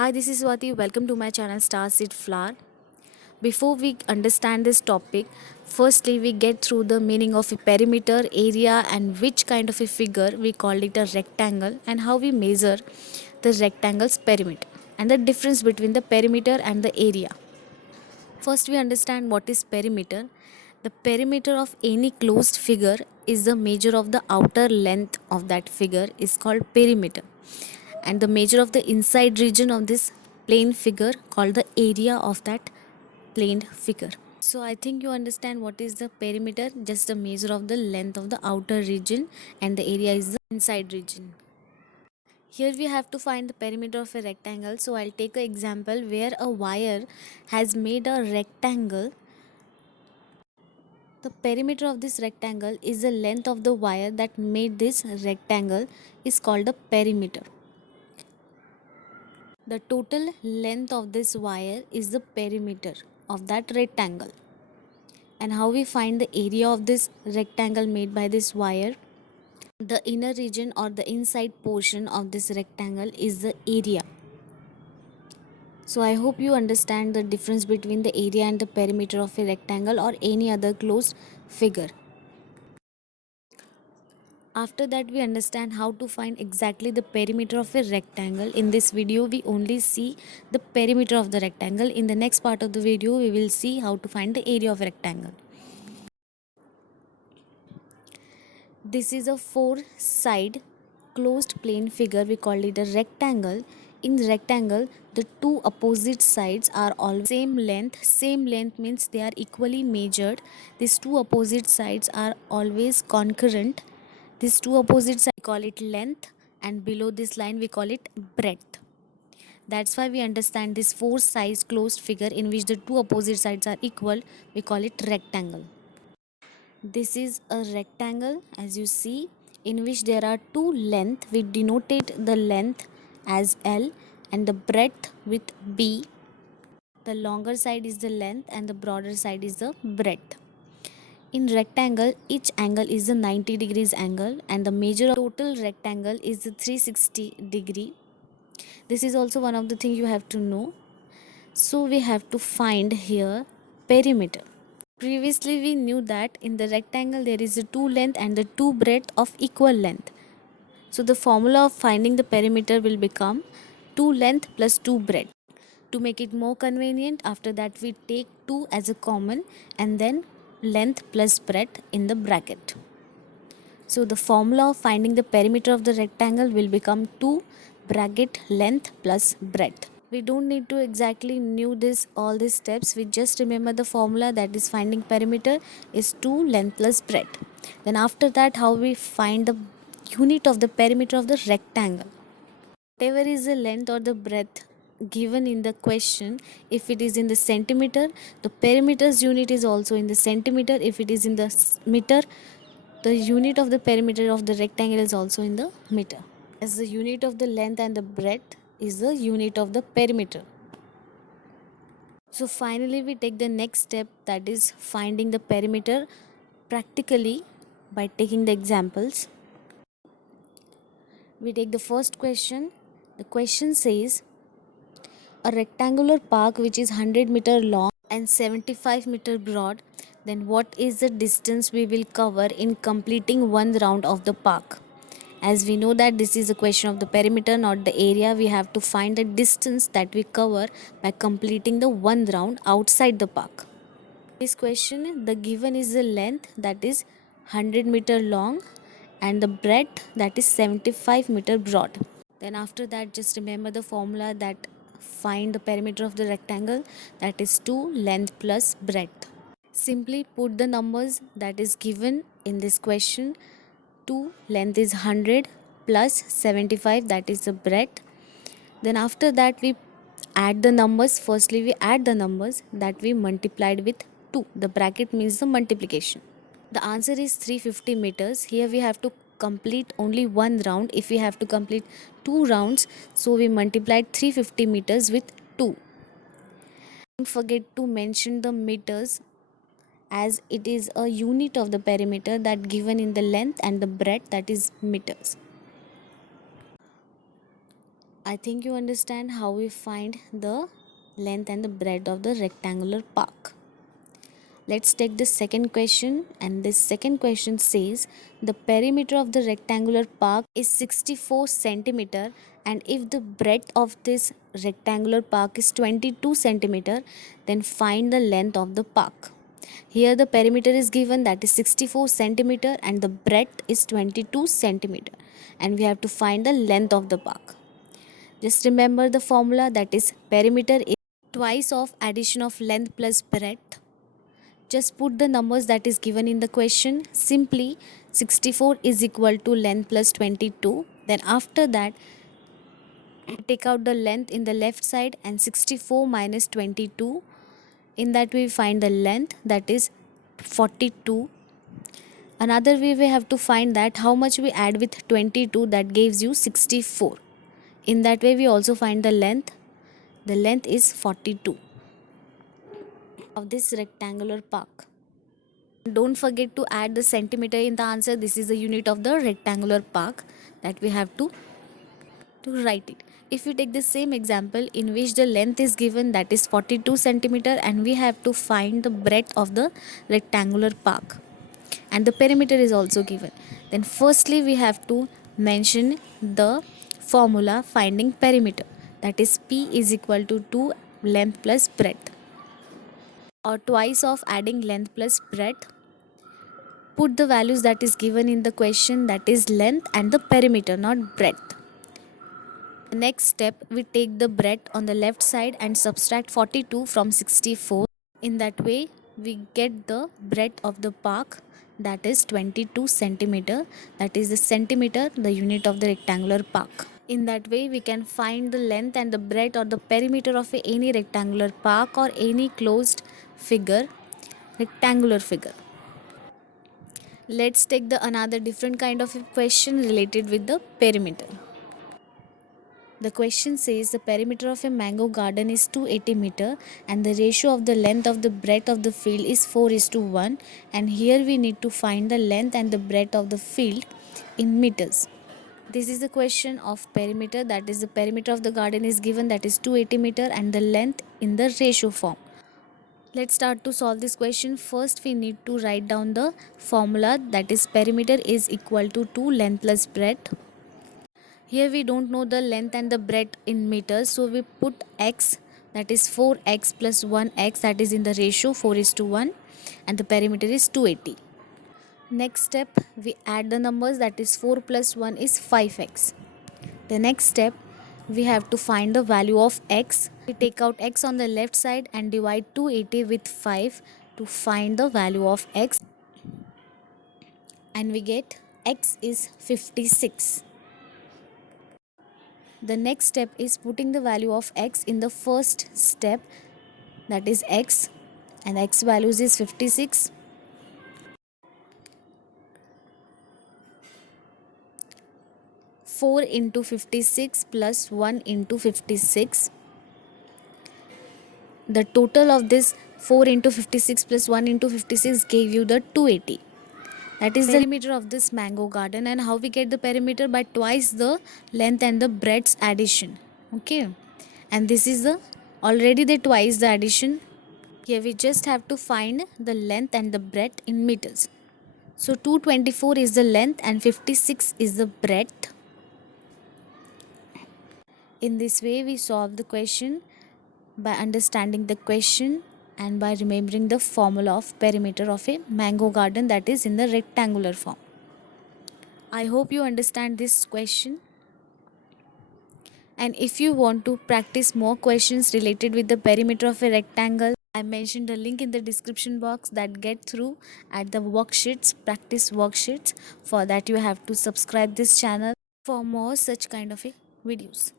Hi, this is Swati. Welcome to my channel Starseed Flower. Before we understand this topic, firstly we get through the meaning of a perimeter, area, and which kind of a figure we call it a rectangle, and how we measure the rectangle's perimeter and the difference between the perimeter and the area. First, we understand what is perimeter. The perimeter of any closed figure is the measure of the outer length of that figure is called perimeter, and the measure of the inside region of this plane figure called the area of that planed figure. So I think you understand what is the perimeter, just the measure of the length of the outer region, and the area is the inside region. Here we have to find the perimeter of a rectangle. So I'll take an example where a wire has made a rectangle. The perimeter of this rectangle is the length of the wire that made this rectangle is called a perimeter. The total length of this wire is the perimeter of that rectangle. And how we find the area of this rectangle made by this wire? The inner region or the inside portion of this rectangle is the area. So I hope you understand the difference between the area and the perimeter of a rectangle or any other closed figure. After that, we understand how to find exactly the perimeter of a rectangle. In this video, we only see the perimeter of the rectangle. In the next part of the video, we will see how to find the area of a rectangle. This is a four-side closed plane figure. We call it a rectangle. In rectangle, the two opposite sides are all same length. Same length means they are equally measured. These two opposite sides are always concurrent. These two opposite sides we call it length, and below this line we call it breadth. That's why we understand this four sides closed figure in which the two opposite sides are equal. We call it rectangle. This is a rectangle, as you see, in which there are two length. We denotate the length as L and the breadth with B. The longer side is the length and the broader side is the breadth. In rectangle, each angle is a 90 degrees angle, and the measure of total rectangle is the 360 degree. This is also one of the things you have to know. So we have to find here perimeter. Previously we knew that in the rectangle there is a two length and the two breadth of equal length. So the formula of finding the perimeter will become 2 length plus 2 breadth. To make it more convenient, after that we take 2 as a common and then length plus breadth in the bracket. So the formula of finding the perimeter of the rectangle will become 2 bracket length plus breadth. We don't need to exactly know this all these steps. We just remember the formula, that is finding perimeter is 2 length plus breadth. Then after that, how we find the unit of the perimeter of the rectangle. Whatever is the length or the breadth given in the question, if it is in the centimeter, the perimeter's unit is also in the centimeter. If it is in the meter, the unit of the perimeter of the rectangle is also in the meter, as the unit of the length and the breadth is the unit of the perimeter. So finally we take the next step, that is finding the perimeter practically by taking the examples. We take the first question. The question says a rectangular park which is 100-meter long and 75-meter broad, then what is the distance we will cover in completing one round of the park? As we know that this is a question of the perimeter, not the area, we have to find the distance that we cover by completing the one round outside the park. This question, the given is the length, that is 100-meter long, and the breadth, that is 75-meter broad. Then after that, just remember the formula that find the perimeter of the rectangle, that is 2 length plus breadth. Simply put the numbers that is given in this question. 2 length is 100 plus 75, that is the breadth. Then after that we add the numbers. Firstly we add the numbers that we multiplied with 2. The bracket means the multiplication. The answer is 350 meters. Here we have to complete only one round. If we have to complete 2 rounds, so we multiplied 350 meters with 2. Don't forget to mention the meters, as it is a unit of the perimeter that given in the length and the breadth, that is meters. I think you understand how we find the length and the breadth of the rectangular park. Let's take the second question, and this second question says the perimeter of the rectangular park is 64 centimeter, and if the breadth of this rectangular park is 22 centimeter, then find the length of the park. Here the perimeter is given, that is 64 centimeter, and the breadth is 22 centimeter, and we have to find the length of the park. Just remember the formula, that is perimeter is twice of addition of length plus breadth. Just put the numbers that is given in the question. Simply 64 is equal to length plus 22. Then after that, take out the length in the left side, and 64 minus 22. In that we find the length, that is 42. Another way we have to find that how much we add with 22, that gives you 64. In that way we also find the length. The length is 42 of this rectangular park. Don't forget to add the centimeter in the answer. This is the unit of the rectangular park that we have to write it. If you take the same example in which the length is given, that is 42 centimeter, and we have to find the breadth of the rectangular park, and the perimeter is also given, then firstly we have to mention the formula finding perimeter, that is P is equal to 2 length plus breadth, or twice of adding length plus breadth. Put the values that is given in the question, that is length and the perimeter, not breadth. Next step, we take the breadth on the left side and subtract 42 from 64. In that way we get the breadth of the park, that is 22 centimeter, that is the centimeter, the unit of the rectangular park. In that way we can find the length and the breadth or the perimeter of any rectangular park or any closed figure, rectangular figure. Let's take the another different kind of a question related with the perimeter. The question says the perimeter of a mango garden is 280 meter, and the ratio of the length of the breadth of the field is 4:1, and here we need to find the length and the breadth of the field in meters. This is the question of perimeter, that is the perimeter of the garden is given, that is 280 meter, and the length in the ratio form. Let's start to solve this question. First we need to write down the formula, that is perimeter is equal to 2 length plus breadth. Here we don't know the length and the breadth in meters, so we put x, that is 4x plus 1x, that is in the ratio 4:1, and the perimeter is 280. Next step, we add the numbers, that is 4 plus 1 is 5x. The next step, we have to find the value of x. We take out x on the left side and divide 280 with 5 to find the value of x, and we get x is 56. The next step is putting the value of x in the first step, that is x, and x values is 56. Four into 56 plus 1 into 56. The total of this 4 into 56 plus 1 into 56 gave you the 280. That is the perimeter of this mango garden, and how we get the perimeter, by twice the length and the breadth addition. Okay, and this is the already the twice the addition. Here we just have to find the length and the breadth in meters. So 224 is the length and 56 is the breadth. In this way we solve the question by understanding the question and by remembering the formula of perimeter of a mango garden, that is in the rectangular form. I hope you understand this question. And if you want to practice more questions related with the perimeter of a rectangle, I mentioned a link in the description box that get through at the worksheets, practice worksheets. For that you have to subscribe this channel for more such kind of videos.